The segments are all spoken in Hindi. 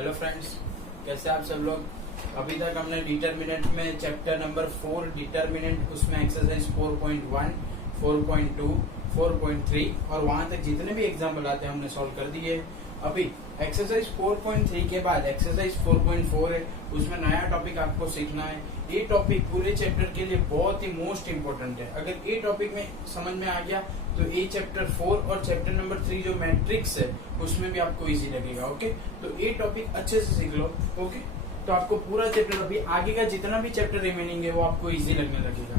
हेलो फ्रेंड्स, कैसे आप सब लोग। अभी तक हमने डिटरमिनेंट में चैप्टर नंबर 4 डिटरमिनेंट, उसमें एक्सरसाइज 4.1, 4.2, 4.3 और वहां तक जितने भी एग्जाम्पल आते हैं हमने सॉल्व कर दिए। अभी एक्सरसाइज 4.3 के बाद एक्सरसाइज 4.4 है, उसमें नया टॉपिक आपको सीखना है। ये टॉपिक पूरे चैप्टर के लिए बहुत ही मोस्ट इम्पोर्टेंट है। अगर ये टॉपिक में समझ में आ गया तो ये चैप्टर 4 और चैप्टर नंबर 3 जो मैट्रिक्स है उसमें भी आपको इजी लगेगा। ओके, तो ये टॉपिक अच्छे से सीख लो। ओके, तो आपको पूरा चैप्टर, अभी आगे का जितना भी चैप्टर रिमेनिंग है वो आपको इजी लगने लगेगा।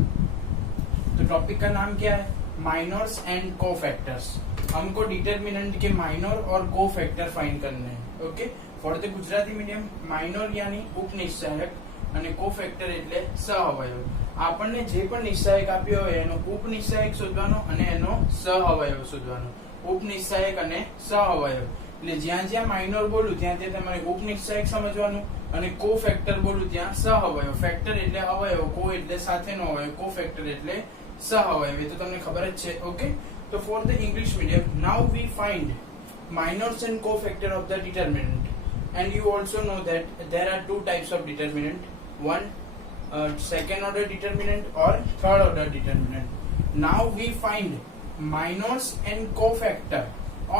तो टॉपिक का नाम क्या है? Minors and cofactors. हमको डिटरमिनेंट के माइनर और कोफैक्टर फाइंड करने हैं। Okay, for the Gujarati medium minor यानी ઉપનિશ્ચાયક અને કોફેક્ટર એટલે સહઅવયવ। આપણને જે પણ નિશ્ચાયક આપ્યો હોય એનો ઉપનિશ્ચાયક શોધવાનો અને એનો સહઅવયવ શોધવાનો। ઉપનિશ્ચાયક અને સહઅવયવ એટલે જ્યાં જ્યાં માઇનર બોલું ત્યાં ત્યાં તમારે ઉપનિશ્ચાયક સમજવાનું અને કોફેક્ટર બોલું ત્યાં સહઅવયવ। ફેક્ટર એટલે અવયવ, કો એટલે સાથેનો અવયવ, કોફેક્ટર એટલે સહઅવયવ। એ તો તમને ખબર જ છે। ઓકે, તો for the English medium now we find minors and cofactor of the determinant, and you also know that there are two types of determinant, one second order determinant or third order determinant। Now we find minors and cofactor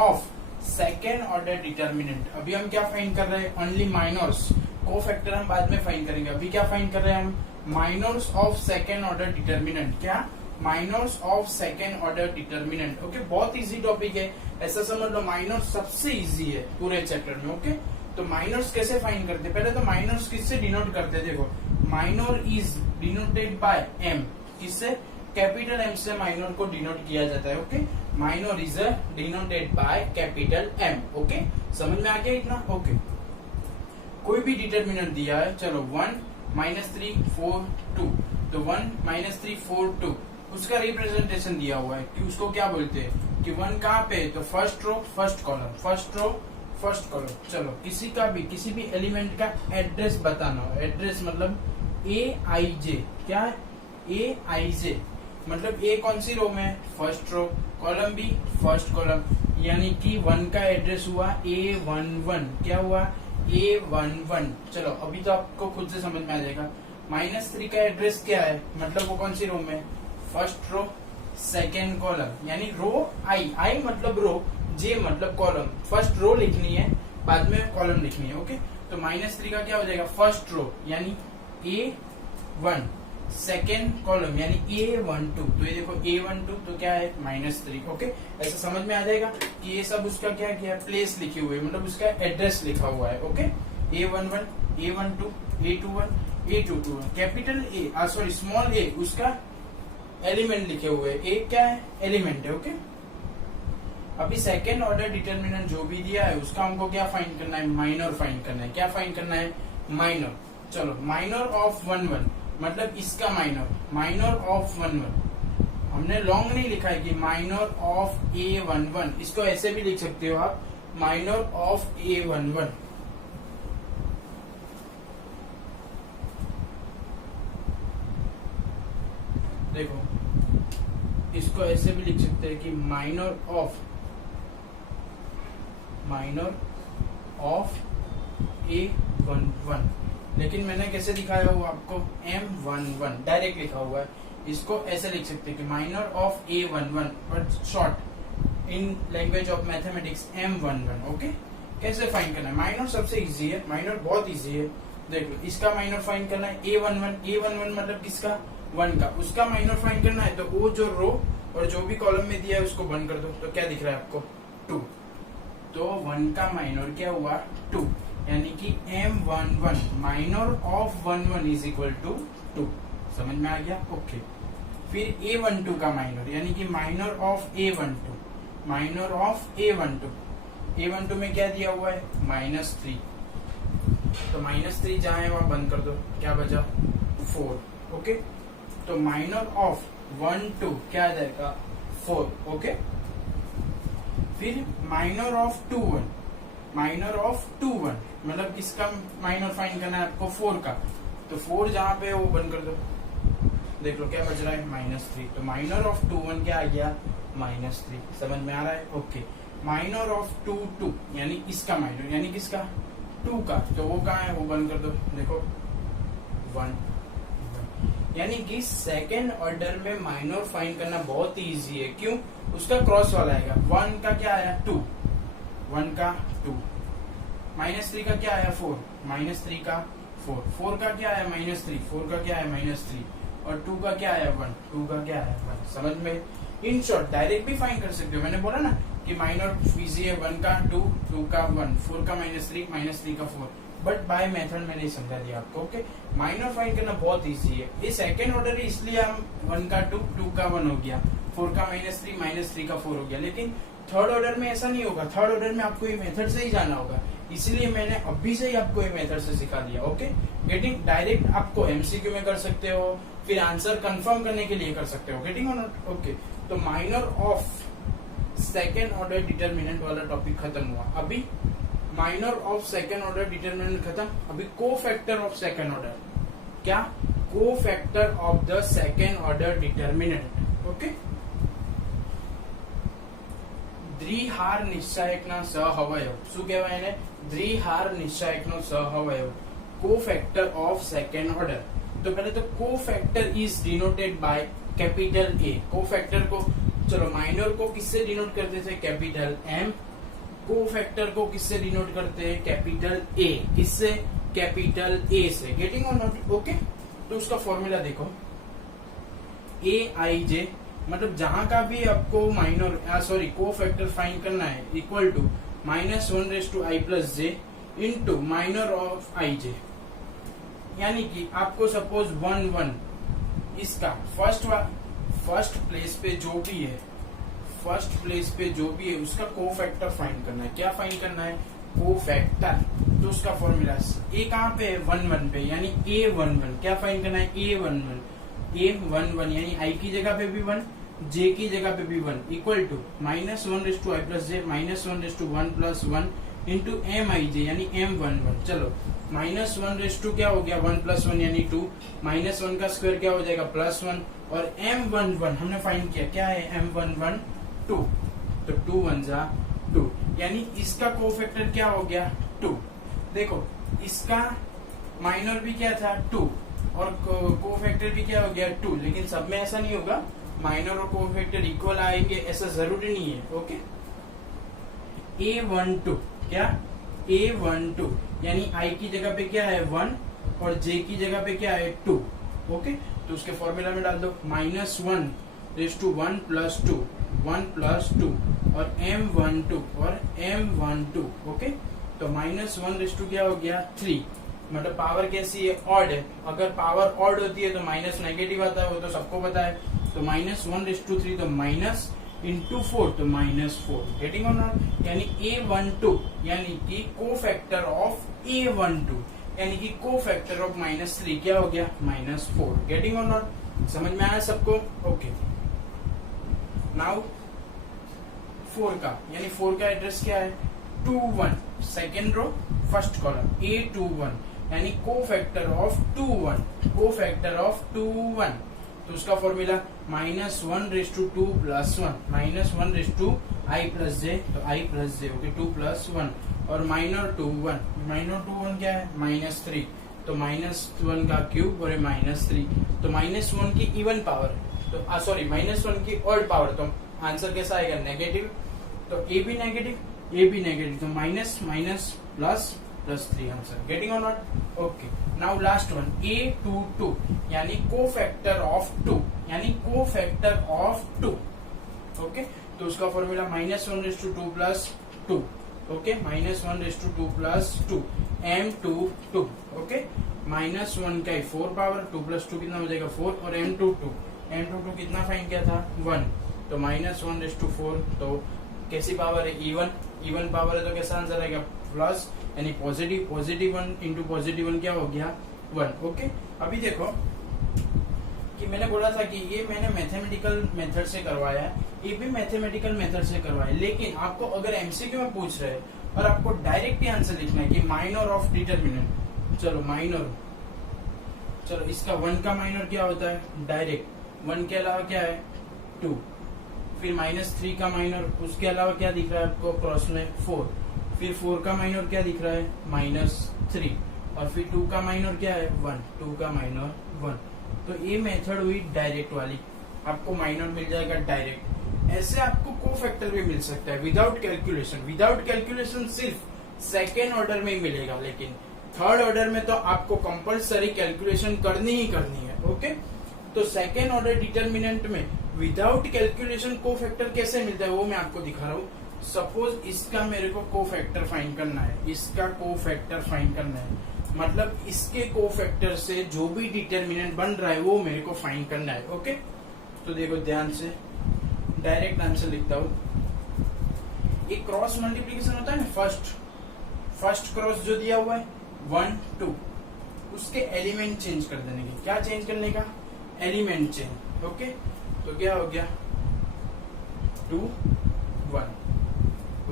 of second order determinant। अभी हम क्या फाइंड कर रहे हैं? Only miners. कोफैक्टर हम बाद में फाइंड करेंगे। अभी क्या फाइंड कर रहे हैं हम? Minors of second order determinant. क्या? Minors of second order determinant. Okay, बहुत इजी टॉपिक है, ऐसा समझ लो। माइनर्स सबसे इजी है पूरे चैप्टर में। ओके, तो माइनर्स कैसे फाइंड करते? पहले तो माइनर्स किससे डिनोट करते? देखो, minor is denoted by M. किससे? कैपिटल एम से माइनर को डिनोट किया जाता है। Okay, minor is denoted by capital M. Okay, समझ में आ गया इतना? ओके, कोई भी डिटरमिनेंट दिया है, चलो 1 -3 4 2, तो 1 -3 4 2 उसका रिप्रेजेंटेशन दिया हुआ है कि उसको क्या बोलते हैं कि 1 कहाँ पे? तो first row first column, first row first column. चलो, किसी भी एलिमेंट का एड्रेस बताना हो। एड्रेस मतलब AIJ। क्या है? AIJ मतलब ए कौन सी रो में? First row. कॉलम भी फर्स्ट कॉलम, यानी कि 1 का एड्रेस हुआ A11। क्या हुआ? A11। चलो, अभी तो आपको खुद से समझ में आ जाएगा। -3 का एड्रेस क्या है? मतलब वो कौन सी रो में? फर्स्ट रो सेकेंड कॉलम, यानी रो आई मतलब रो, जे मतलब कॉलम। फर्स्ट रो लिखनी है, बाद में कॉलम लिखनी है। ओके, तो -3 का क्या हो जाएगा? फर्स्ट रो यानी A1, सेकेंड कॉलम यानी A12। तो ये देखो A12 तो क्या है? -3। ओके, ऐसा समझ में आ जाएगा कि ये सब उसका क्या किया? प्लेस लिखी हुई है, मतलब उसका एड्रेस लिखा हुआ है। Okay, A11, A12, A21, A22। Capital A sorry small A उसका एलिमेंट लिखे हुए। ए क्या है? एलिमेंट है। ओके, अभी सेकेंड ऑर्डर डिटरमिनेंट जो भी दिया है उसका हमको क्या फाइंड करना है? माइनर फाइंड करना है। क्या फाइंड करना है? माइनर। चलो, माइनर ऑफ 11 मतलब इसका माइनर, माइनर ऑफ 11। हमने लॉन्ग नहीं लिखा है कि माइनर ऑफ A11, इसको ऐसे भी लिख सकते हो आप, माइनर ऑफ A11। देखो, इसको ऐसे भी लिख सकते हैं कि माइनर ऑफ A11, लेकिन मैंने कैसे दिखाया हुआ आपको? M11 डायरेक्ट लिखा हुआ है। इसको ऐसे लिख सकते हैं कि minor of A11, but short in language of mathematics M11। Okay, कैसे फाइंड करना है? माइनर सबसे इजी है, माइनर बहुत इजी है। देखो, इसका माइनर फाइंड करना है A11। A11 मतलब किसका? 1 का। उसका माइनर फाइंड करना है, तो वो जो रो और जो भी कॉलम में दिया है उसको बंद कर दो। तो क्या दिख रहा है आपको? 2। तो 1 का माइनर क्या हुआ? 2, यानी कि M11 minor of 11 is equal to 2। समझ में आ गया? ओके, फिर A12 का माइनर, यानी कि minor of A12, minor of A12। A12 में क्या दिया हुआ है? -3। तो -3 जहां है वहां बंद कर दो। क्या बचा? 4। ओके, तो माइनर ऑफ 1 2 क्या आ जाएगा? 4। ओके, फिर माइनर ऑफ 2 1, माइनर ऑफ 2 1 मतलब किसका माइनर फाइंड करना है आपको? 4 का। तो 4 जहां पे है वो बंद कर दो। देख लो क्या बच रहा है? -3। तो माइनर ऑफ 2 1 क्या आ गया? -3। समझ में आ रहा है? ओके, माइनर ऑफ 2 2 यानी इसका माइनर, यानी किसका? 2 का, तो वो कहाँ है, वो बंद कर दो, देखो 1। यानी कि सेकेंड ऑर्डर में माइनर फाइंड करना बहुत ही इजी है। क्यों? उसका क्रॉस वाला आएगा। 1 का क्या आया 2, 1 का 2, -3 का क्या आया 4, -3 का 4, 4 का क्या आया -3, 4 का क्या आया -3, और 2 का क्या आया 1, 2 का क्या आया 1। समझ में? इन शॉर्ट डायरेक्ट भी फाइंड कर सकते हो। मैंने बोला ना कि माइनर इजी है, 1 का 2, 2 का 1, 4 का -3, -3 का 4, बट बाय मेथड मैंने समझा दिया आपको। ओके, माइनर फाइंड करना बहुत इजी है। ये सेकंड ऑर्डर है, इसलिए हम 1 का 2, 2 का 1 हो गया, 4 का -3, -3 का 4 हो गया। लेकिन थर्ड ऑर्डर में ऐसा नहीं होगा। थर्ड ऑर्डर में आपको ये मेथड से ही जाना होगा, इसलिए मैंने अभी से ही आपको ये मेथड से सिखा दिया। Okay, getting? डायरेक्ट आपको एमसीक्यू में कर सकते हो, फिर आंसर कंफर्म करने के लिए कर सकते हो। गेटिंग और नॉट? ओके, तो minor of second order determinant वाला टॉपिक खत्म हुआ। अभी minor of second order determinant खत्म। अभी को-फैक्टर ऑफ सेकेंड ऑर्डर, क्या? Cofactor of the second order determinant. Okay, દ્વિહાર નિશ્ચાયકના સહઅવયવ શું કહેવાય એને? દ્વિહાર નિશ્ચાયકનો સહઅવયવ, को-फैक्टर ऑफ सेकेंड ऑर्डर। तो पहले तो cofactor is denoted by capital A. Cofactor को, चलो माइनर को किससे डिनोट करते थे? Capital M. को-फैक्टर को किससे डिनोट करते हैं? Capital A. किससे? कैपिटल ए से। गेटिंग और नॉट? ओके, तो उसका फॉर्मूला देखो, ए आई जे, मतलब जहां का भी आपको माइनर सॉरी को-फैक्टर फाइंड करना है, equal to -1/i+j into minor of I J. यानी कि आपको सपोज 1 1 इसका फर्स्ट प्लेस पे जो भी है, फर्स्ट प्लेस पे जो भी है उसका को-फैक्टर फाइंड करना है। क्या फाइंड करना है? को-फैक्टर। तो उसका फॉर्मूला ए कहाँ पे है? 1 1 पे, यानी a11। क्या फाइंड करना है? a11। a11 यानी i की जगह पे भी 1, j की जगह पे भी 1, equal to -1/i+j -1/1+1 into mij यानी m11। चलो -1 क्या हो गया? 1+1 यानी 2, -1 का स्क्वायर क्या हो जाएगा? +1, और m11 हमने फाइंड किया, क्या है? m11 2, तो 2 1 जा 2, यानी इसका को-फैक्टर क्या हो गया? 2। देखो इसका माइनर भी क्या था? 2, और को-फैक्टर भी क्या हो गया? 2। लेकिन सब में ऐसा नहीं होगा, माइनर और को-फैक्टर इक्वल आएंगे ऐसा जरूरी नहीं है। ओके, a12 क्या? a12 यानी i की जगह पे क्या है? 1, और j की जगह पे क्या है? 2। ओके, तो उसके फॉर्मूला में डाल दो, -1/1 + 2, 1 + 2, और m12 और m12। ओके, तो -1 क्या हो गया? 3। मतलब पावर कैसी है? ऑड है। अगर पावर ऑड होती है तो माइनस नेगेटिव आता है, वो तो सबको पता है। तो -1/3, तो माइनस इंटू 4, तो -4। गेटिंग और नॉट? यानी a12 यानी कि को-फैक्टर ऑफ a12 यानी कि को-फैक्टर ऑफ -3 क्या हो गया? -4। गेटिंग और नॉट? समझ में आया सबको? ओके, नाउ 4 का, यानी 4 का एड्रेस क्या है? 2 1, second row first column, a21 यानी को-फैक्टर ऑफ 2 1, को-फैक्टर ऑफ 2 1। तो उसका फॉर्मूला -1/2 + 1, -1/i+j, तो i+j, ओके, 2 + 1, और -2 1 क्या है? -3, तो -1 का क्यूब और -3, तो -1 की इवन पावर, तो सॉरी -1 की ऑड पावर, तो आंसर कैसा आएगा? नेगेटिव। तो ए भी नेगेटिव, तो माइनस प्लस +3 आंसर। गेटिंग और not? Okay, now last one, a22 यानी को-फैक्टर ऑफ 2, यानी को-फैक्टर ऑफ 2। ओके, तो उसका फॉर्मूला -1/2 + 2, ओके, -1/2 + 2, m22। ओके, -1 का 4 पावर, 2 + 2 कितना हो जाएगा? 4, और m22 कितना फाइंड किया था? 1, तो -1/4, तो कैसी पावर है? इवन पावर है, तो कैसा आंसर आएगा? प्लस, यानी पॉजिटिव 1 इंटू +1 क्या हो गया? 1। ओके, अभी देखो कि मैंने बोला था कि ये मैंने मैथमेटिकल मेथड से करवाया है, ये भी मैथमेटिकल मेथड से करवाया है। लेकिन आपको अगर एमसीक्यू में पूछ रहे हैं और आपको डायरेक्ट ही आंसर लिखना है कि माइनर ऑफ डिटरमिनेंट, चलो इसका 1 का माइनर क्या होता है? डायरेक्ट 1 के अलावा क्या है? 2, फिर -3 का माइनर, उसके अलावा क्या दिख रहा है आपको क्रॉस में? 4, फिर 4 का माइनर क्या दिख रहा है, -3, और फिर 2 का माइनर क्या है, 1, 2 का माइनर 1। तो ये मेथड हुई डायरेक्ट वाली, आपको माइनर मिल जाएगा डायरेक्ट। ऐसे आपको कोफैक्टर भी मिल सकता है विदाउट कैलकुलेशन। विदाउट कैलकुलेशन सिर्फ सेकेंड ऑर्डर में ही मिलेगा, लेकिन थर्ड ऑर्डर में तो आपको कंपल्सरी कैलकुलेशन करनी ही करनी है। ओके, तो सेकेंड ऑर्डर डिटर्मिनेंट में विदाउट कैलकुलेशन कोफैक्टर कैसे मिलता है वो मैं आपको दिखा रहा हूँ। सपोज इसका मेरे को कोफैक्टर फाइंड करना है, इसका कोफैक्टर फाइंड करना है, मतलब इसके कोफैक्टर से जो भी डिटर्मिनेंट बन रहा है वो मेरे को फाइंड करना है। ओके, तो देखो ध्यान से, डायरेक्ट आंसर लिखता हूँ। एक क्रॉस मल्टीप्लीकेशन होता है ना, फर्स्ट क्रॉस जो दिया हुआ है 1 2, उसके एलिमेंट चेंज कर देने की। क्या चेंज करने का, एलिमेंट चेंज। ओके, तो क्या हो गया 2 1।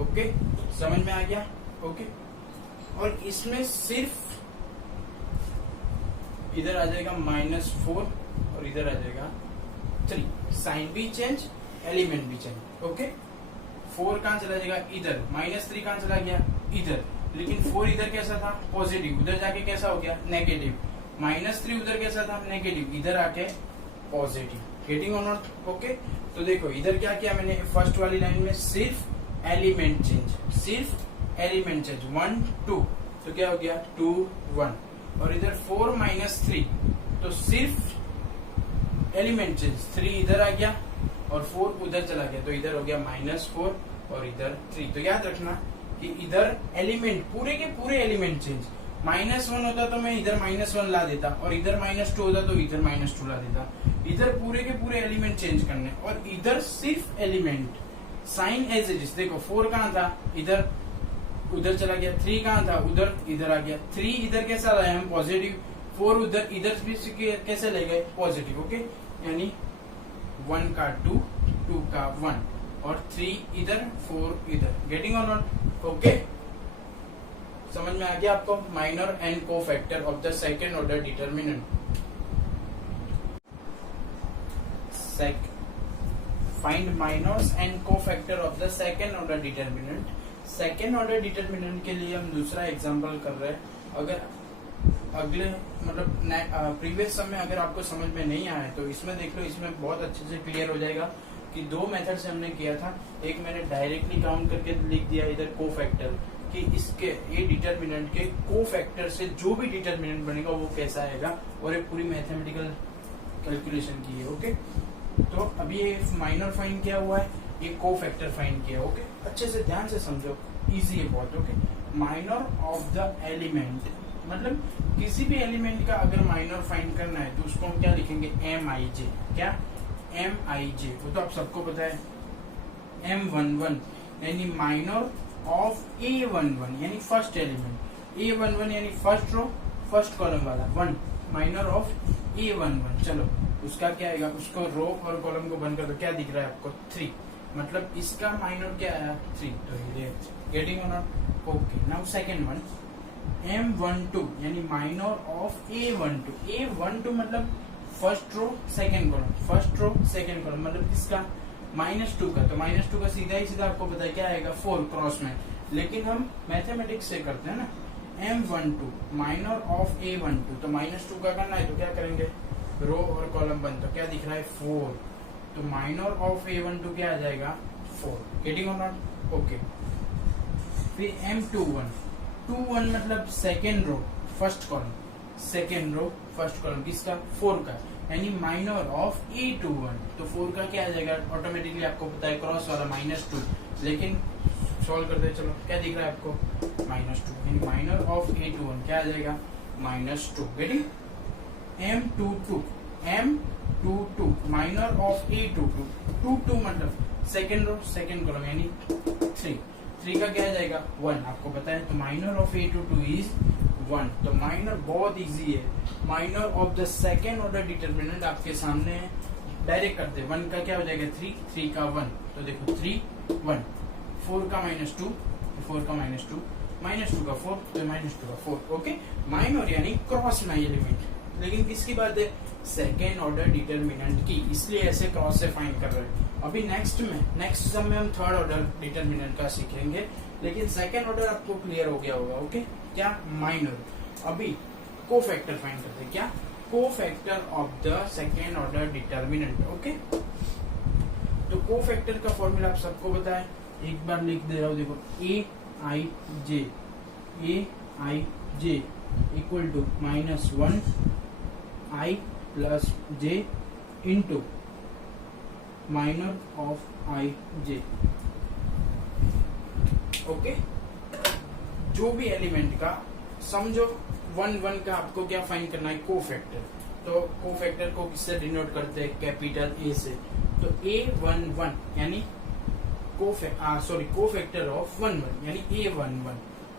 ओके, समझ में आ गया। ओके, और इसमें सिर्फ इधर आ जाएगा -4 और इधर आ जाएगा 3, साइन भी चेंज, एलिमेंट भी चेंज। ओके, 4 कहां चला जाएगा, इधर, -3 कहां चला गया, इधर, लेकिन 4 इधर कैसा था, पॉजिटिव, उधर जाके कैसा हो गया, नेगेटिव। -3 उधर कैसा था, नेगेटिव, इधर आके पॉजिटिव। गेटिंग और नॉट। ओके, तो देखो इधर क्या किया मैंने, फर्स्ट वाली लाइन में सिर्फ एलिमेंट चेंज, सिर्फ एलिमेंट चेंज 1 2, तो क्या हो गया 2 1, और इधर 4 -3, तो सिर्फ एलिमेंट चेंज, 3 इधर आ गया और 4 उधर चला गया, तो इधर हो गया -4 और इधर 3। तो याद रखना कि इधर एलिमेंट पूरे के पूरे एलिमेंट चेंज, -1 होता तो मैं इधर -1 ला देता, और इधर -2 होता तो इधर -2 ला देता। इधर पूरे के पूरे एलिमेंट चेंज करने, और इधर सिर्फ element, sign as it is. देखो 4 कहां था, इधर, उधर चला गया, 3 कहां था, उधर, इधर आ गया, 3 इधर कैसा लाए हम, पॉजिटिव, 4 उधर, इधर भी कैसे ले गए, पॉजिटिव। ओके, यानी 1 का 2, 2 का 1, और 3 इधर, 4 इधर। गेटिंग और नॉट। ओके, समझ में आ गया आपको, minor and cofactor of the second order determinant. Find minors and cofactor of the second order determinant. Second order determinant के लिए हम दूसरा एग्जांपल कर रहे हैं। अगर अगले मतलब प्रीवियस सम में अगर आपको समझ में नहीं आया तो इसमें देख लो, इसमें बहुत अच्छे से क्लियर हो जाएगा कि 2 मेथड से हमने किया था। एक मैंने डायरेक्टली काउंट करके लिख दिया इधर कोफैक्टर, कि इसके ये डिटर्मिनेंट के कोफैक्टर से जो भी डिटर्मिनेंट बनेगा वो कैसा आएगा, और एक पूरी मैथमेटिकल कैलकुलेशन की है। ओके, तो अभी ये माइनर फाइंड किया हुआ है, ये कोफैक्टर फाइंड किया। ओके, अच्छे से ध्यान से समझो, इजी है बहुत। Okay, minor of the element, मतलब किसी भी एलिमेंट का अगर माइनर फाइंड करना है तो उसको हम क्या लिखेंगे, MIJ। क्या, MIJ, वो तो आप सबको पता है। M11 यानी माइनर ऑफ A11 यानी फर्स्ट एलिमेंट, A11 यानी फर्स्ट रो फर्स्ट कॉलम वाला 1, माइनर ऑफ A11। चलो उसका क्या आएगा, उसको रो और कॉलम को बंद कर दो, क्या दिख रहा है आपको 3, मतलब इसका माइनर क्या आया 3, तो ये गेटिंग और not. Okay, now second one, M12 यानी माइनर ऑफ A12। A12 मतलब first row second column, first row second column, मतलब किसका, -2 का। तो -2 का सीधा ही सीधा आपको पता है क्या आएगा, 4 क्रॉस में। लेकिन हम मैथमेटिक्स से करते हैं ना, M12 माइनर ऑफ A12, तो -2 का करना है तो क्या करेंगे, रो और कॉलम बंद, तो क्या दिख रहा है 4, तो माइनर ऑफ A12 क्या आ जाएगा 4। गेटिंग और नॉट। ओके, फिर M21 मतलब second row first column, second row first column किसका, 4 का, यानी माइनर ऑफ A21। तो 4 का क्या आ जाएगा, ऑटोमेटिकली आपको पता है क्रॉस वाला -2, लेकिन सॉल्व करते हैं। चलो क्या दिख रहा है आपको, -2, यानी माइनर ऑफ A21 क्या आ जाएगा, -2। Getting. M22 minor of A22, 22 मतलब सेकेंड रो सेकेंड कॉलम यानी 3 का क्या आ जाएगा 1, आपको पता है। तो माइनर ऑफ A22 इज 1। तो माइनर बहुत इजी है, minor of the second order determinant आपके सामने है, डायरेक्ट करते हैं। 1 का क्या हो जाएगा 3 का 1, तो देखो 3 1, 4 का -2, 4 का -2, -2 का 4, तो -2 का 4। ओके, माइनर यानी क्रॉस में एलिमेंट, लेकिन किसकी बात है, सेकेंड ऑर्डर डिटर्मिनेंट की, इसलिए ऐसे क्रॉस से फाइंड कर रहे हैं। अभी नेक्स्ट सम में हम थर्ड ऑर्डर डिटर्मिनेंट का सीखेंगे लेकिन सेकेंड ऑर्डर आपको क्लियर हो गया होगा। ओके, क्या माइनर। अभी कोफैक्टर फाइंड करते हैं। क्या cofactor of the second order determinant. Okay, तो कोफैक्टर का फॉर्मूला आप सबको पता है, एक बार लिख दे रहा हूं, देखो A I J equal to -1 I plus J into minor of I J. Okay, जो भी एलिमेंट का समझो 1 का आपको क्या फाइंड करना है, कोफैक्टर। तो कोफैक्टर को किससे डिनोट करते हैं, कैपिटल ए से। तो A11 यानी कोफैक्टर ऑफ 1 यानी A11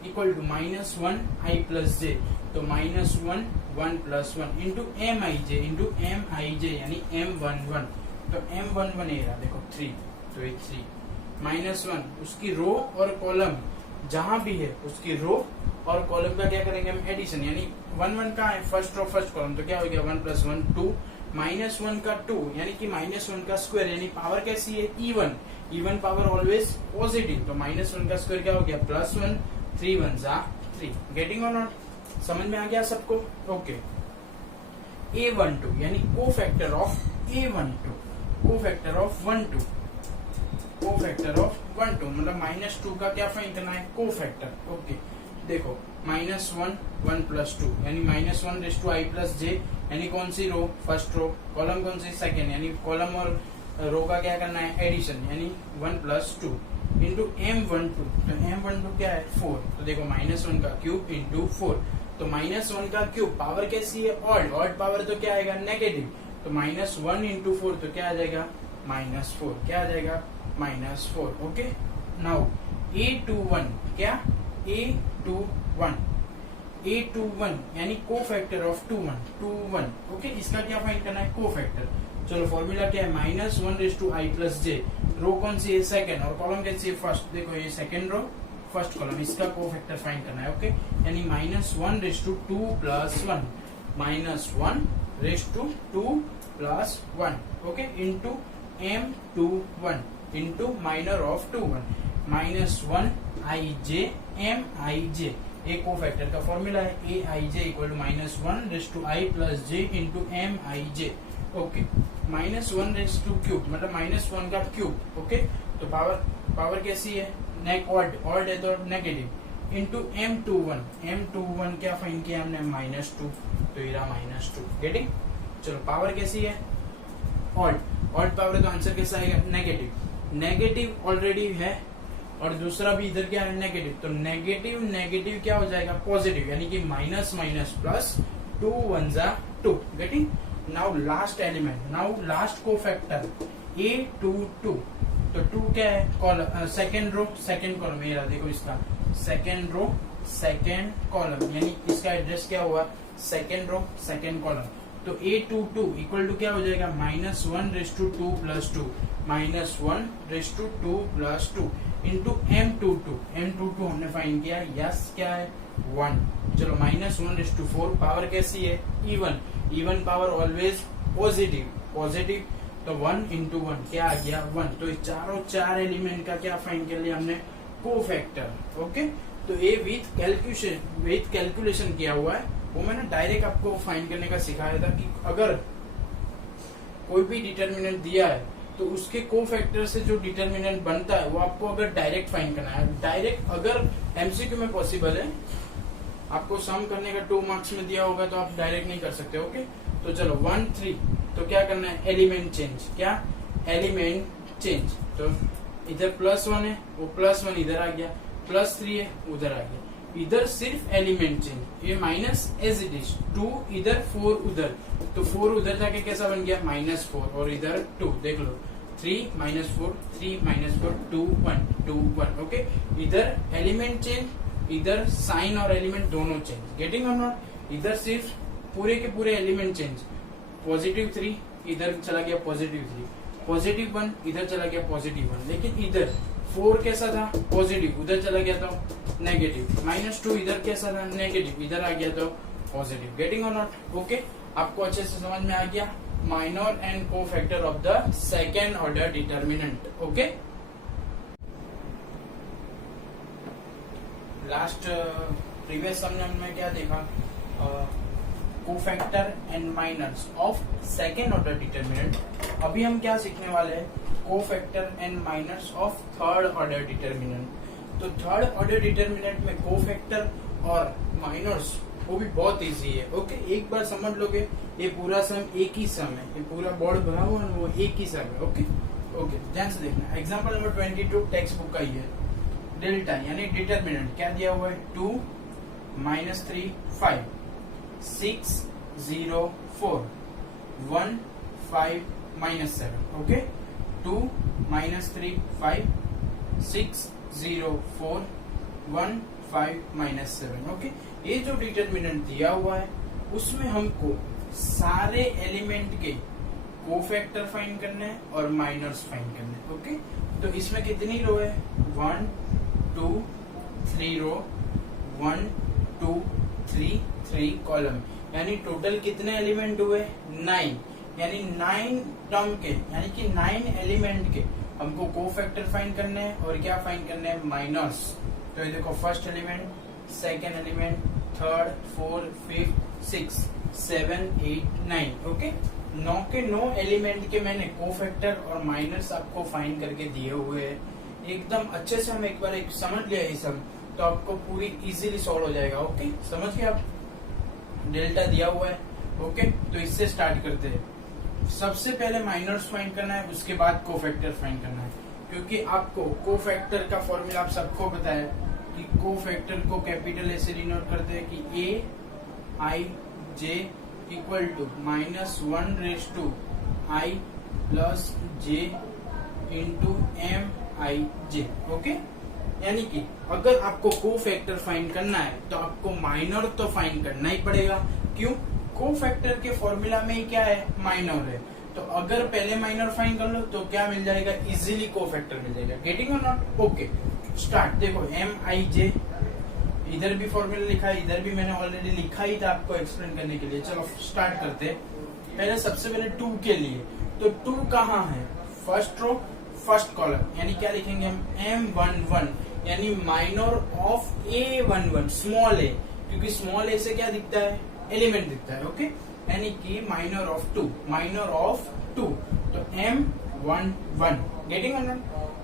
equal to -1 I plus J. तो -1 1 plus 1 into M I J यानी M11। तो M11 ये रहा, देखो 3, तो ये 3 -1 उसकी रो और कॉलम जहां भी है उसकी रो और कॉलम का क्या करेंगे हम, एडिशन। यानी 1 का है फर्स्ट रो फर्स्ट कॉलम, तो क्या हो गया 1 प्लस 1 2, -1 का 2 यानी कि -1 का स्क्वायर, यानी पावर कैसी है, इवन पावर ऑलवेज पॉजिटिव। तो -1 का स्क्वायर क्या हो गया +1, 3 1 जा 3। गेटिंग और नॉट, समझ में आ गया सबको। ओके, A12 यानी cofactor of A12, cofactor of 12, cofactor of 12 मतलब -2 का क्या फाइंड करना है, कोफैक्टर। ओके, देखो -1 1 प्लस 2 यानी -1 रेज़ टू आई प्लस जे, यानी कौन सी रो, फर्स्ट रो, कॉलम कौन सी, सेकेंड, यानी कॉलम और रो का क्या करना है, एडिशन, यानी 1 प्लस 2 इंटू M12। तो M12 क्या है 4, तो देखो -1 का क्यूब इंटू 4। तो -1 का क्यूब पावर कैसी है, ऑड पावर, तो क्या आएगा नेगेटिव। तो -1 इंटू 4 तो क्या आ जाएगा -4, क्या आ जाएगा -4। ओके, नाउ A21 क्या, A21 यानी कोफैक्टर ऑफ 21। ओके, इसका क्या फाइंड करना है, कोफैक्टर। चलो फॉर्मूला क्या है, -1 रेज़ टू आई प्लस जे। रो कौन सी है, सेकेंड, और कॉलम कैसी है, फर्स्ट। देखो ये सेकेंड रो फर्स्ट कॉलम, इसका कोफैक्टर फाइंड करना है। ओके, यानी -1 raise to 2 plus 1, -1 raise to 2 plus 1। Okay, into M21 into minor of 21 -1 I J M I J. एक कोफैक्टर का फॉर्मूला है A I J equal to -1 raise to I plus J into M I J. Okay, -1 raise to cube मतलब -1 का क्यूब। ओके, तो पावर कैसी है, ऑड है तो नेगेटिव, इंटू M21 क्या फाइंड किया हमने, -2, तो ये रहा -2। गेटिंग, चलो पावर कैसी है, ऑड पावर है तो आंसर कैसा आएगा, नेगेटिव ऑलरेडी है और दूसरा भी इधर क्या है, नेगेटिव। तो नेगेटिव क्या हो जाएगा, पॉजिटिव, यानी कि माइनस प्लस 2 1 जा 2। Getting, now last element, now last cofactor A22। तो 2 क्या है, सेकेंड रो सेकेंड कॉलम, मेरा देखो इसका सेकेंड रो सेकेंड कॉलम, यानी इसका एड्रेस क्या हुआ, सेकेंड रो सेकेंड कॉलम। तो A22 इक्वल टू क्या हो जाएगा, -1 raise to 2 plus 2, -1 raise to 2 plus 2 into M22 हमने फाइंड किया, यस क्या है 1। चलो -1 रेज़ टू 4, पावर कैसी है, इवन पावर ऑलवेज पॉजिटिव। तो 1 इंटू 1 क्या आ गया 1। तो चारों 4 एलिमेंट का क्या फाइंड कर लिया हमने, कोफैक्टर। ओके, तो ये विथ कैलकुलेशन किया हुआ है, वो मैंने डायरेक्ट आपको फाइंड करने का सिखाया था कि अगर कोई भी डिटर्मिनेंट दिया है तो उसके कोफैक्टर से जो डिटर्मिनेंट बनता है वो आपको अगर डायरेक्ट फाइंड करना है। डायरेक्ट अगर एमसीक्यू में पॉसिबल है, आपको सम करने का 2 मार्क्स में दिया होगा तो आप डायरेक्ट नहीं कर सकते। ओके, तो चलो 1 3, तो क्या करना है, एलिमेंट चेंज। क्या, एलिमेंट चेंज। तो इधर +1 है, वो +1 इधर आ गया, +3 है उधर आ गया, इधर सिर्फ एलिमेंट चेंज। ये माइनस एज इट इज, 2 इधर 4 उधर, तो 4 उधर जाके कैसा बन गया -4, और इधर 2, देख लो 3 -4 3 -4 2 1 2 1। ओके, इधर एलिमेंट चेंज, इधर साइन और एलिमेंट दोनों चेंज। गेटिंग और नॉट, इधर सिर्फ पूरे के पूरे एलिमेंट चेंज, +3 इधर चला गया +3, +1 इधर चला गया +1, लेकिन इधर 4 कैसा था, पॉजिटिव, उधर चला गया तो नेगेटिव, -2 इधर कैसा था, नेगेटिव, इधर आ गया तो पॉजिटिव। गेटिंग और नॉट, ओके, आपको अच्छे से समझ में आ गया minor and cofactor of the second order determinant. Okay, last previous sum में हमने क्या देखा, cofactor and minors of second order determinant. अभी हम क्या सीखने वाले हैं, cofactor and minors of third order determinant. तो थर्ड ऑर्डर डिटरमिनेंट में कोफैक्टर और माइनर्स वो भी बहुत इजी है। ओके, एक बार समझ लोगे, ये पूरा सम एक ही सम है, ये पूरा बोर्ड भरा हुआ है, वो एक ही सम है। ओके ओके, ध्यान से देखना। एग्जांपल नंबर 22 टेक्स्ट बुक का ही है। डेल्टा यानी डिटरमिनेंट क्या दिया हुआ है, 2 -3 5 6 0 4 1 5 -7। ओके, 2 -3 5 6 0 4 1 5 -7। ओके, ये जो डिटरमिनेंट दिया हुआ है उसमें हमको सारे एलिमेंट के कोफैक्टर फाइंड करने हैं और माइनर्स फाइंड करने हैं। ओके, तो इसमें कितनी रो है, 1 2 3 रो, 1 2 3 3 कॉलम, यानी टोटल कितने एलिमेंट हुए, 9। यानी 9 टर्म के यानी कि 9 एलिमेंट के हमको कोफैक्टर फाइंड करने हैं और क्या फाइंड करने हैं, माइनर्स। तो ये देखो, first element, second element, third, fourth, fifth, 6 7 8 9। Okay, 9 के 9 एलिमेंट के मैंने कोफैक्टर और माइनर्स आपको फाइंड करके दिए हुए हैं। एकदम अच्छे से हम एक बार समझ लिया ये सब, तो आपको पूरी इजीली सॉल्व हो जाएगा। ओके, समझ गए आप, डेल्टा दिया हुआ है। ओके, तो इससे स्टार्ट करते हैं। सबसे पहले माइनर्स फाइंड करना है, उसके बाद कोफैक्टर फाइंड करना है, क्योंकि आपको कोफैक्टर का फॉर्मूला आप सबको पता है कि कोफैक्टर को कैपिटल ए से डिनोट करते हैं कि A I J equal to -1 I plus J into M I J. Okay, यानी कि अगर आपको कोफैक्टर फाइंड करना है तो आपको माइनर तो फाइंड करना ही पड़ेगा। क्यों, कोफैक्टर के फॉर्मूला में ही क्या है, माइनर है। तो अगर पहले माइनर फाइंड कर लो तो क्या मिल जाएगा, इजीली कोफैक्टर मिल जाएगा। गेटिंग और नॉट? Okay, start. देखो, एम आई जे, इधर भी फॉर्मूला लिखा है, इधर भी मैंने ऑलरेडी लिखा ही था आपको एक्सप्लेन करने के लिए। चलो स्टार्ट करते हैं। पहले सबसे पहले 2 के लिए, तो 2 कहाँ है, फर्स्ट रो फर्स्ट कॉलम, यानी क्या लिखेंगे हम, M11 यानी माइनर ऑफ A11, स्मॉल ए, क्योंकि स्मॉल ए से क्या दिखता है, एलिमेंट दिखता है। ओके, यानी कि माइनर ऑफ 2, माइनर ऑफ 2, तो M11। गेटिंग और नॉट?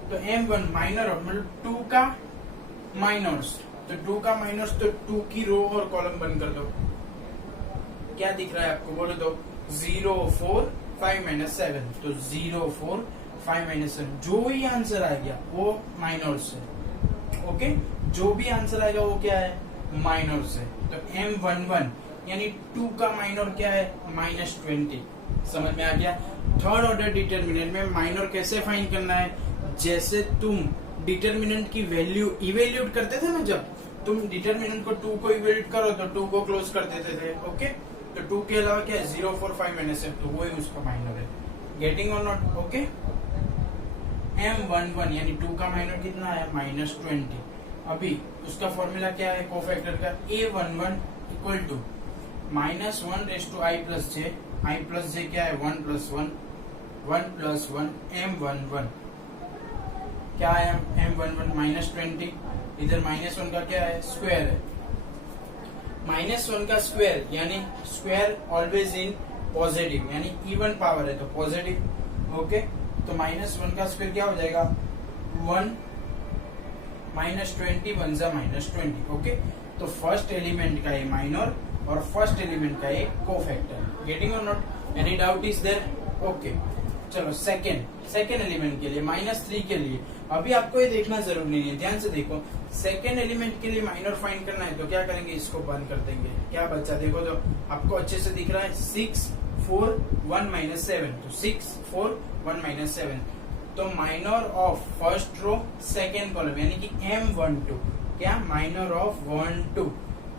तो M1 माइनर ऑफ, मतलब 2 का माइनर्स, तो 2 का माइनस, तो 2 की रो और कॉलम बंद कर दो। क्या दिख रहा है आपको, बोलो तो, 0 4 5 -7, तो 0 4 5 -7, जो भी आंसर आ गया वो माइनर्स है। ओके, जो भी आंसर आएगा वो क्या है, माइनर्स है। तो M11 यानी 2 का माइनर क्या है, -20। समझ में आ गया? थर्ड ऑर्डर डिटरमिनेंट में माइनर कैसे फाइंड करना है, जैसे तुम डिटरमिनेंट की वैल्यू इवेल्यूट करते थे ना, जब तुम डिटरमिनेंट को 2 को इवेल्यूट करो तो 2 को क्लोज कर देते थे। ओके, तो 2 के अलावा क्या है, 0 4 5 -7, तो वो ही उसका माइनर है। गेटिंग और नॉट? ओके, M11 यानी 2 का माइनर कितना है, -20। अभी उसका फॉर्मूला क्या है कोफैक्टर का, A11 equal to -1 I plus जे, I प्लस जे क्या है, 1 + 1 1 + 1 M11 क्या है, M11 -20, इधर -1 का क्या है, स्क्वायर है। -1 का स्क्वायर यानी स्क्वायर ऑलवेज इन पॉजिटिव, यानी इवन पावर है तो पॉजिटिव। ओके, तो -1 का स्क्वायर क्या हो जाएगा, 1 -20 1 जा -20। ओके, तो फर्स्ट एलिमेंट का ये माइनर और फर्स्ट एलिमेंट का ये कोफैक्टर। गेटिंग और not? Any doubt is there? Okay, चलो सेकेंड एलिमेंट के लिए, -3 के लिए अभी आपको ये देखना जरूरी नहीं है, ध्यान से देखो। सेकेंड एलिमेंट के लिए माइनर फाइंड करना है तो क्या करेंगे, इसको बंद कर देंगे। क्या बचा, देखो तो आपको अच्छे से दिख रहा है, 6 4 1 -7, तो 6 4 1 -7। तो minor of first row second column यानी कि M12, क्या, माइनर ऑफ 1 2,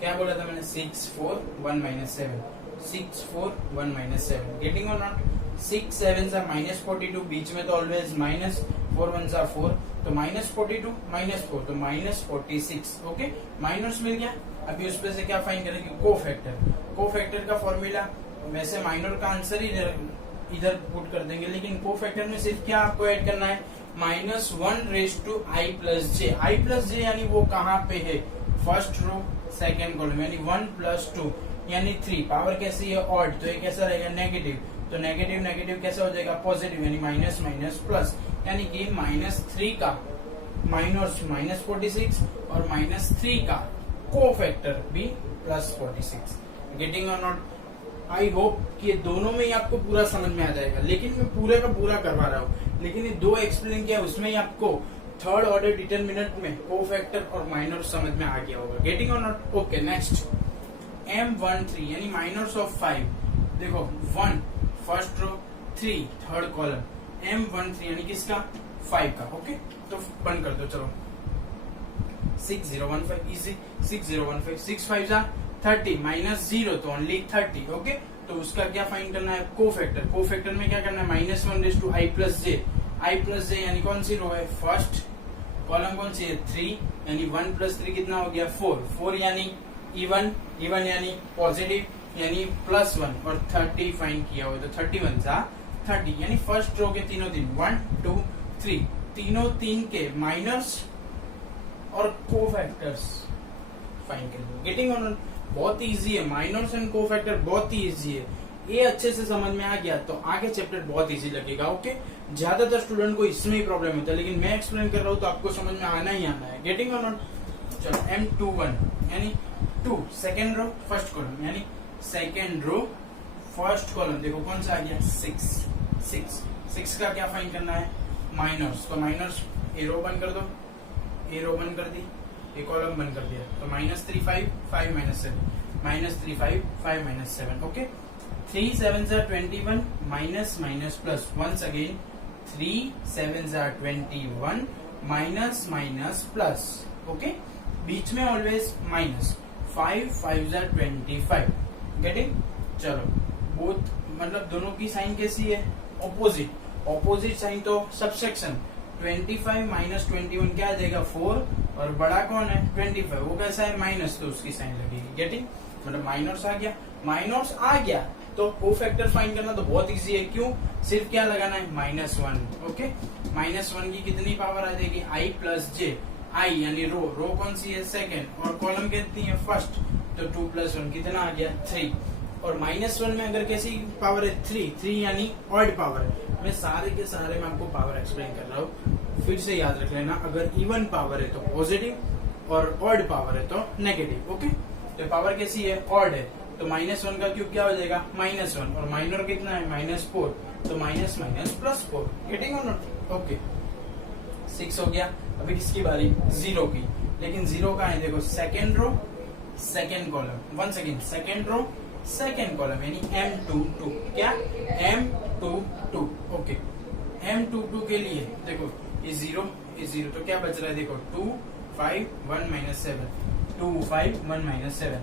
क्या बोला था मैंने, 6 4 1 -7, 6 4 1 -7। गेटिंग और नॉट? 6 7 सा -42, बीच में तो ऑलवेज माइनस, 4 1 सा 4, तो -42 -4, तो -46। ओके, माइनस मिल गया। अभी उस पे से क्या फाइंड करेंगे, कोफैक्टर का फॉर्मूला, वैसे माइनर का आंसर ही इधर पुट कर देंगे, लेकिन कोफैक्टर में सिर्फ क्या आपको ऐड करना है, -1 I प्लस जे। I प्लस जे यानी वो कहाँ पे है, फर्स्ट रो सेकेंड कॉलम यानी 1 + 2 यानी 3। पावर कैसी है ऑड, तो ये कैसा रहेगा नेगेटिव, तो नेगेटिव नेगेटिव कैसा हो जाएगा पॉजिटिव यानी माइनस माइनस प्लस, यानी कि -3 का माइनस -46 और -3 का कोफैक्टर भी +46। गेटिंग और नॉट? आई होप कि ये दोनों में ही आपको पूरा समझ में आ जाएगा, लेकिन मैं पूरे का पूरा करवा रहा हूँ, लेकिन ये 2 एक्सप्लेन किया उसमें ही आपको थर्ड ऑर्डर डिटरमिनेंट में कोफैक्टर और माइनर समझ में आ गया होगा। गेटिंग और नॉट? ओके नेक्स्ट M13 यानी माइनर्स ऑफ 5। देखो 1 first row 3 third column, M13 यानी किसका 5 का। ओके तो बंद कर दो, चलो 6015 इजी 6015 6 5 जा 30 -0 तो ओनली 30। ओके तो उसका क्या फाइंड करना है कोफैक्टर। कोफैक्टर में क्या करना है -1/i+j यानी कौन सी रो है फर्स्ट कॉलम कौन सी है 3 यानी 1 + 3 कितना हो गया 4 4 यानी इवन यानी पॉजिटिव यानी +1 और 30 फाइंड किया हुआ तो 31 जा 30 यानी फर्स्ट रो के तीनों 1 2 3 तीनों 3 के माइनर्स और कोफैक्टर्स फाइंड करेंगे। Getting on? बहुत इजी है, माइनर्स एंड कोफैक्टर बहुत ही इजी है। ये अच्छे से समझ में आ गया तो आगे चैप्टर बहुत इजी लगेगा। ओके ज्यादातर स्टूडेंट को इसमें ही प्रॉब्लम होता है, लेकिन मैं एक्सप्लेन कर रहा हूँ तो आपको समझ में आना ही आना है। Getting on? चलो M21 यानी 2 सेकेंड रो फर्स्ट कॉलम यानी सेकेंड रो फर्स्ट कॉलम, देखो कौन सा आ गया 6 का क्या फाइंड करना है माइनर्स, तो माइनर्स ए रो बंद कर दो, ए रो बंद कर दी, ए कॉलम बंद कर दिया, तो -3 5 5 -7 -3 5 5 -7। Okay 3 7s are 21 minus minus plus, once again 3 7s are 21 minus minus plus. Okay बीच में always minus, 5 5s are 25। Getting? चलो बोथ मतलब दोनों की साइन कैसी है ऑपोजिट साइन, तो सबसेक्शन 25 -21 क्या आ जाएगा 4 और बड़ा कौन है 25 वो कैसा है माइनस, तो उसकी साइन लगेगी। गेटिंग? मतलब माइनस आ गया तो कोफैक्टर फाइंड करना तो बहुत इजी है। क्यों? सिर्फ क्या लगाना है -1। ओके -1 की कितनी पावर आ जाएगी i+j, i यानी रो कौन सी है सेकेंड और कॉलम कितनी है फर्स्ट, तो 2 + 1 कितना आ गया 3। और -1 में अगर कैसी पावर है 3 यानी ऑड पावर। मैं सारे के सारे में आपको पावर एक्सप्लेन कर रहा हूँ, फिर से याद रख लेना। अगर इवन पावर है तो पॉजिटिव और ऑड पावर है तो नेगेटिव। ओके तो पावर कैसी है ऑड है, तो -1 का क्यूब क्या हो जाएगा -1 और माइनर कितना है -4, तो माइनस माइनस +4। गेटिंग और नॉट? ओके 6 हो गया। अभी किसकी बारी 0 की, लेकिन 0 का है देखो second row second column, once again second row second column यानी M22 क्या M22। ओके M22 के लिए देखो ये 0 तो क्या बच रहा है देखो 2 5 1 -7 2 5 1 -7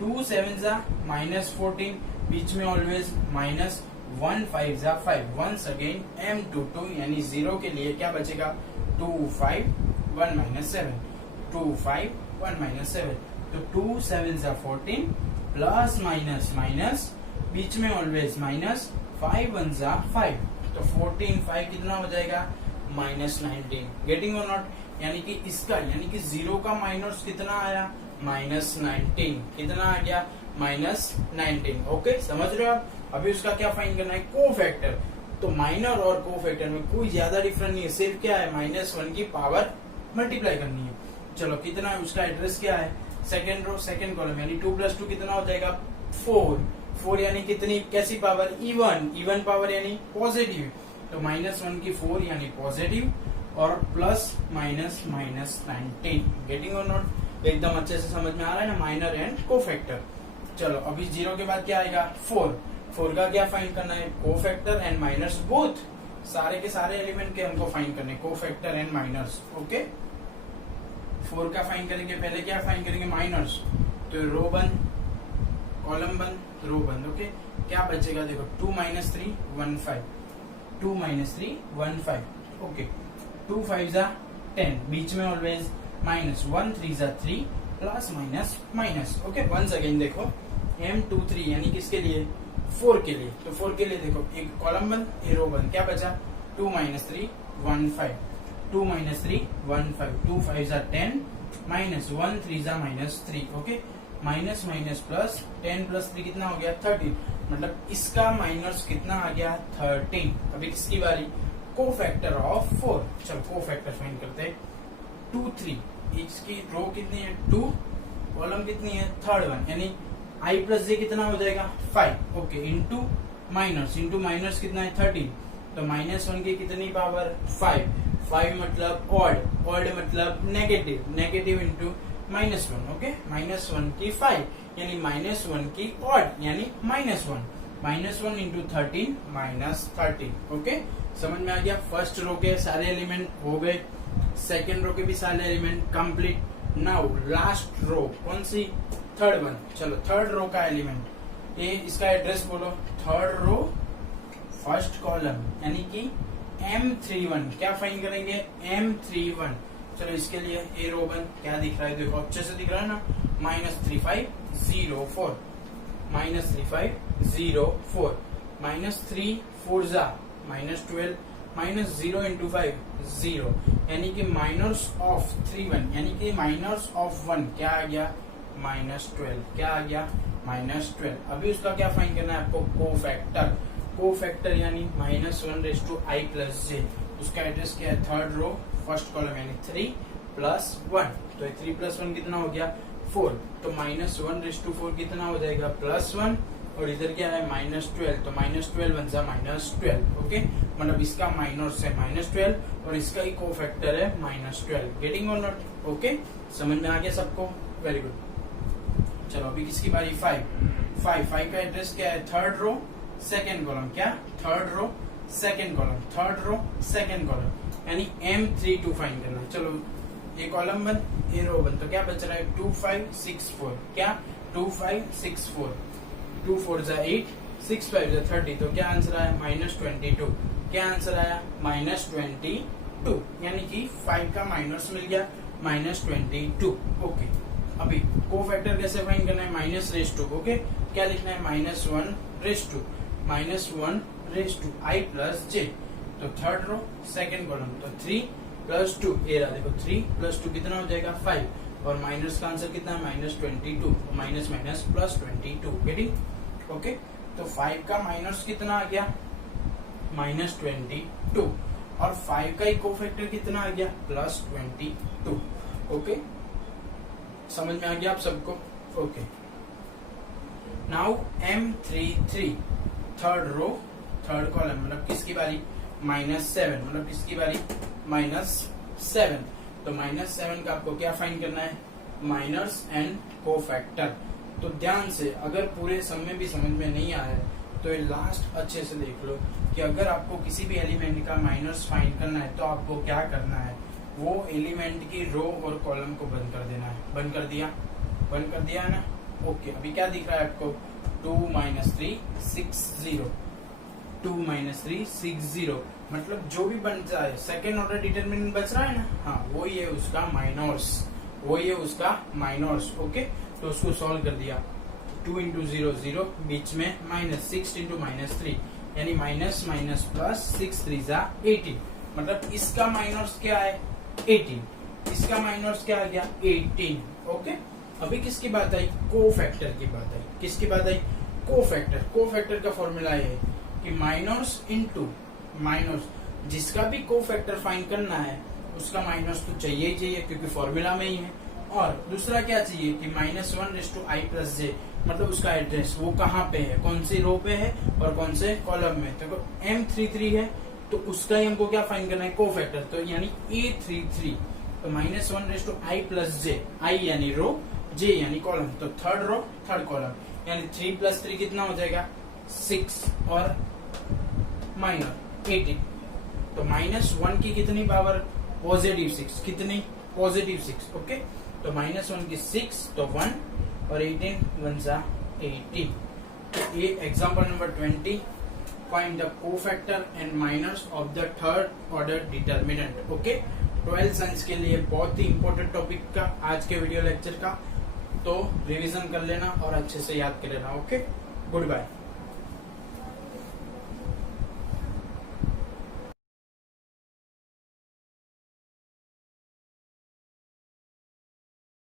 2 7 जा -14 बीच में ऑलवेज -1 5 जा 5 वंस अगेन M22 यानी 0 के लिए क्या बचेगा 2 5 1 -7 2 5 1 -7 तो 2 7 जा 14 प्लस माइनस माइनस बीच में ऑलवेज -5 1 जा 5 तो 14 5 कितना हो जाएगा -19। गेटिंग और नॉट? यानी कि इसका यानी कि 0 का माइनस कितना आया -19, कितना आ गया -19। ओके समझ रहे हो आप? अभी उसका क्या फाइंड करना है कोफैक्टर। तो माइनर और कोफैक्टर में कोई ज्यादा डिफरेंस नहीं है, सिर्फ क्या है -1 की पावर मल्टीप्लाई करनी है। चलो कितना है उसका एड्रेस क्या है सेकेंड रो सेकेंड कॉलम यानी 2 + 2 कितना हो जाएगा 4 यानी कितनी कैसी पावर इवन पावर यानी पॉजिटिव, तो -1 की 4 यानी पॉजिटिव और प्लस माइनस -19। गेटिंग और नॉट? एकदम अच्छे से समझ में आ रहा है ना माइनर एंड कोफैक्टर। चलो अभी 0 के बाद क्या आएगा 4 का क्या फाइंड करना है कोफैक्टर एंड माइनर्स बोथ, सारे के सारे एलिमेंट के हमको फाइंड करने कोफैक्टर एंड माइनर्स। ओके 4 का फाइंड करेंगे, पहले क्या फाइंड करेंगे माइनर्स, तो रो बंद कॉलम बंद रो बंद। ओके क्या बचेगा देखो 2 - 3 1 5 2 - 3 1 5। ओके 2 5 जा 10 बीच में ऑलवेज -1 3 जा 3 plus minus minus. Okay once again देखो M23 यानी किसके लिए 4 के लिए, तो 4 के लिए देखो एक कॉलम बंद ए रो बंद, क्या बचा 2 - 3 1 5 2 - 3 1 5 2 5 जा 10 माइनस 1 3 जा -3 okay, minus minus plus 10 plus 3 कितना हो गया 13, मतलब इसका माइनस कितना आ गया 13। अभी किसकी बारी, कोफैक्टर ऑफ 4। चलो कोफैक्टर फाइंड करते हैं, 2 3, इसकी रो कितनी है 2, कॉलम कितनी है थर्ड वन, यानी आई प्लस जे कितना हो जाएगा 5 ओके, इंटू माइनस कितना है 13, तो -1 की कितनी पावर 5 मतलब ऑड मतलब नेगेटिव इंटू -1 ओके, -1 की 5 यानी -1 की ऑड यानी -1 इंटू 13 -13 ओके। समझ में आ गया। फर्स्ट रो के सारे एलिमेंट हो गए, सेकेंड रो के भी सारे element complete. Now last row कौन सी, थर्ड वन। चलो थर्ड रो का एलिमेंट, ये इसका एड्रेस बोलो, थर्ड रो फर्स्ट कॉलम यानी कि M31। क्या फाइंड करेंगे M31। चलो इसके लिए ए रो वन क्या दिख रहा है, देखो अच्छे से दिख रहा है ना, -3504 -3504 -3 4 जा -12 -0 इंटू 5 0, यानी कि माइनस ऑफ 31 यानी कि माइनस ऑफ 1 क्या आ गया -12, क्या आ गया -12। अभी उसका क्या फाइंड करना है आपको, कोफैक्टर यानी -1 + i+j। उसका एड्रेस क्या है, थर्ड रो फर्स्ट कॉलम यानी 3 + 1, तो 3 + 1 कितना हो गया 4, तो -1/4 कितना हो जाएगा +1, और इधर क्या है -12, तो -12 बन जा -12 ओके, मतलब इसका माइनस है -12 और इसका ही कोफैक्टर है -12। गेटिंग और नॉट ओके, समझ में आ गया सबको, वेरी गुड। चलो अभी किसकी बारी, 5 का एड्रेस क्या है, थर्ड रो सेकेंड कॉलम, क्या थर्ड रो सेकेंड कॉलम यानी M32 फाइंड करना है। चलो ये कॉलम बन ये रो बन, तो क्या बच रहा है 2564, क्या 2564, 2 4 जा 8 6 5 जा 30, तो क्या आंसर आया -22, क्या आंसर आया -22, यानी कि 5 का माइनस मिल गया -22 ओके। अभी कोफैक्टर कैसे फाइंड करना है, -2 ओके, क्या लिखना है -1 i+j, तो थर्ड रो सेकेंड कॉलम, तो 3 + 2 ये रहा, देखो 3 + 2 कितना हो जाएगा 5, और माइनस का आंसर कितना है -22, माइनस +22 गेटिंग ओके। तो 5 का माइनस कितना आ गया -22, और 5 का ही कोफैक्टर कितना आ गया +22 ओके, समझ में आ गया आप सबको okay. Now M33 third row third column, मतलब किसकी बारी -7, मतलब किसकी बारी -7, तो -7 का आपको क्या फाइंड करना है, माइनस एंड कोफैक्टर। तो ध्यान से, अगर पूरे सम में भी समझ में नहीं आया है तो ये लास्ट अच्छे से देख लो कि अगर आपको किसी भी एलिमेंट का माइनस फाइंड करना है तो आपको क्या करना है, वो एलिमेंट की रो और कॉलम को बंद कर देना है। बंद कर दिया है ना ओके। अभी क्या दिख रहा है आपको, 2 - 3 6 0, 2 - 3 6 0, मतलब जो भी बन जाए सेकेंड ऑर्डर डिटरमिनेंट बच रहा है ना, हाँ वो ये उसका माइनस ओके। तो उसको सॉल्व कर दिया, 2 × 0 0, बीच में -6 × -3 यानी माइनस प्लस 6 3 जा 18, मतलब इसका माइनस क्या है 18, इसका माइनस क्या आ गया 18 ओके। अभी किसकी बात आई, कोफैक्टर की बात आई। किसकी बात आई, कोफैक्टर का फॉर्मूला है कि माइनस इंटू माइनस, जिसका भी कोफैक्टर फाइंड करना है उसका माइनस तो चाहिए ही चाहिए क्योंकि फॉर्मूला में ही है, और दूसरा क्या चाहिए कि -1 i+j, मतलब उसका एड्रेस वो कहाँ पे है, कौन सी रो पे है और कौन से कॉलम में। तो M33 है तो उसका ही हमको क्या फाइंड करना है, कोफैक्टर, तो यानी A33, तो -1 i+j, i यानी रो, j यानी कॉलम, तो थर्ड रो थर्ड कॉलम, यानी 3 + 3 कितना हो जाएगा 6 और माइनर 18, तो -1 की कितनी पावर +6, कितनी +6 ओके। तो -1 की 6 तो 1 और 18 1 जा 18। तो ये example number 20, find the cofactor and minors of the third order determinant okay. 12th science के लिए बहुत ही इंपॉर्टेंट टॉपिक का आज के वीडियो लेक्चर का, तो रिवीजन कर लेना और अच्छे से याद कर लेना ओके। Good bye.